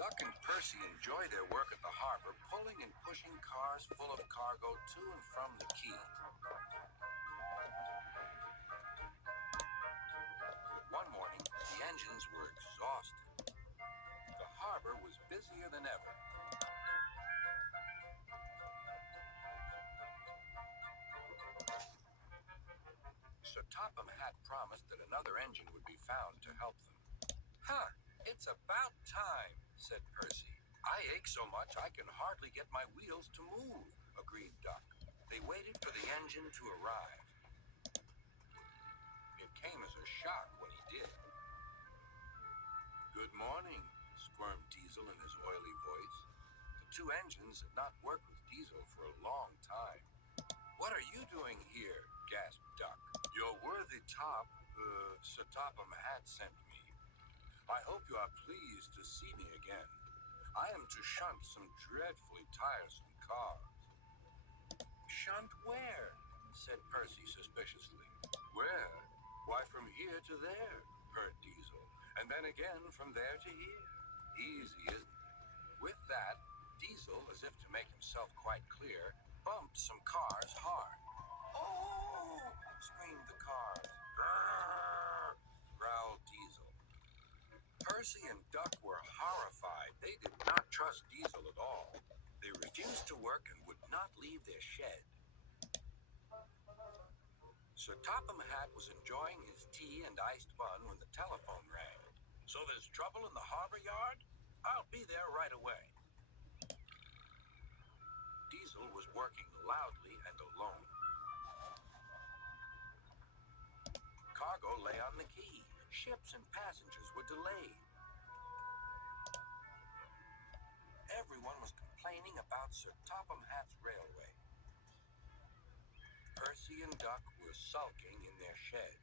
Duck and Percy enjoy their work at the harbor, pulling and pushing cars full of cargo to and from the quay. But one morning, the engines were exhausted. The harbor was busier than ever. Sir Topham Hatt promised that another engine would be found to help them. Huh, it's about time, said Percy. I ache so much I can hardly get my wheels to move, agreed Duck. They waited for the engine to arrive. It came as a shock when he did. Good morning, squirmed Diesel in his oily voice. The two engines had not worked with Diesel for a long time. What are you doing here? Gasped Duck. Your worthy Sir Topham Hatt sent me. I hope you are pleased to see me again. I am to shunt some dreadfully tiresome cars. Shunt where? Said Percy suspiciously. Where? Why, from here to there, purred Diesel, and then again from there to here. Easy, isn't it? With that, Diesel, as if to make himself quite clear, bumped some cars hard. Oh! Screamed the cars. Grrr! Growled Diesel. Percy and Duck were horrified. They did not trust Diesel at all. They refused to work and would not leave their shed. Sir Topham Hatt was enjoying his tea and iced bun when the telephone rang. So there's trouble in the harbor yard? I'll be there right away. Diesel was working loudly and alone. Cargo lay on the quay. Ships and passengers were delayed. Everyone was complaining about Sir Topham Hatt's railway. Percy and Duck were sulking in their shed.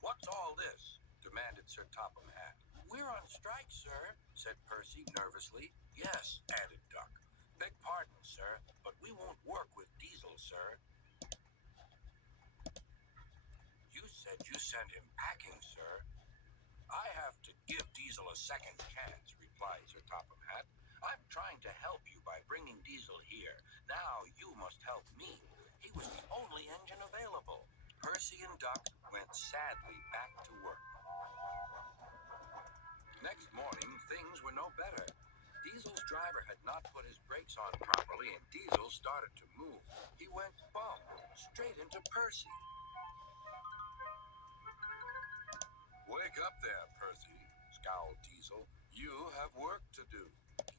What's all this? Demanded Sir Topham Hatt. We're on strike, sir, said Percy nervously. Yes, added Duck. Beg pardon, sir, but we won't work with Diesel, sir. You said you sent him packing, sir. I have to give Diesel a second chance, replied Sir Topham Hatt. I'm trying to help you by bringing Diesel here. Now you must help me. He was the only engine available. Percy and Duck went sadly back to work. Next morning, things were no better. Diesel's driver had not put his brakes on properly, and Diesel started to move. He went bump straight into Percy. Wake up there, Percy, scowled Diesel. You have work to do.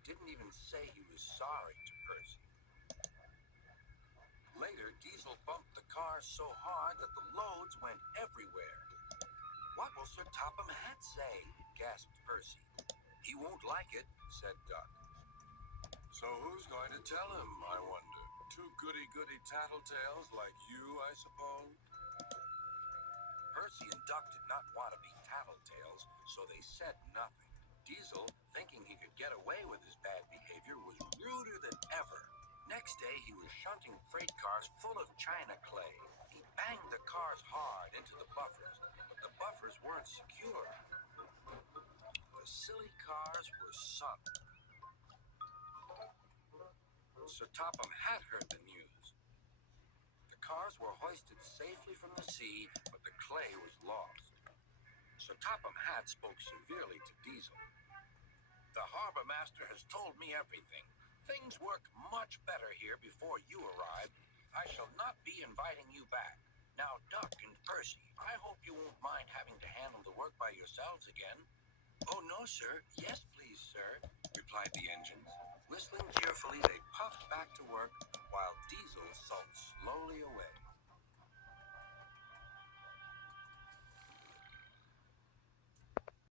He didn't even say he was sorry to Percy. Later, Diesel bumped the car so hard that the loads went everywhere. What will Sir Topham Hatt say? Gasped Percy. He won't like it, said Duck. So who's going to tell him, I wonder? Two goody-goody tattletales like you, I suppose? Percy and Duck did not want to be tattletales, so they said nothing. Diesel, thinking he could get away with his bad behavior, was ruder than ever. Next day, he was shunting freight cars full of china clay. He banged the cars hard into the buffers, but the buffers weren't secure. The silly cars were sunk. Sir Topham Hatt heard the news. The cars were hoisted safely from the sea, but the clay was lost. Sir Topham Hatt spoke severely to Diesel. The harbor master has told me everything. Things worked much better here before you arrived. I shall not be inviting you back. Now, Duck and Percy, I hope you won't mind having to handle the work by yourselves again. Oh, no, sir. Yes, please, sir, replied the engines. Whistling cheerfully, they puffed back to work while Diesel sulked slowly away.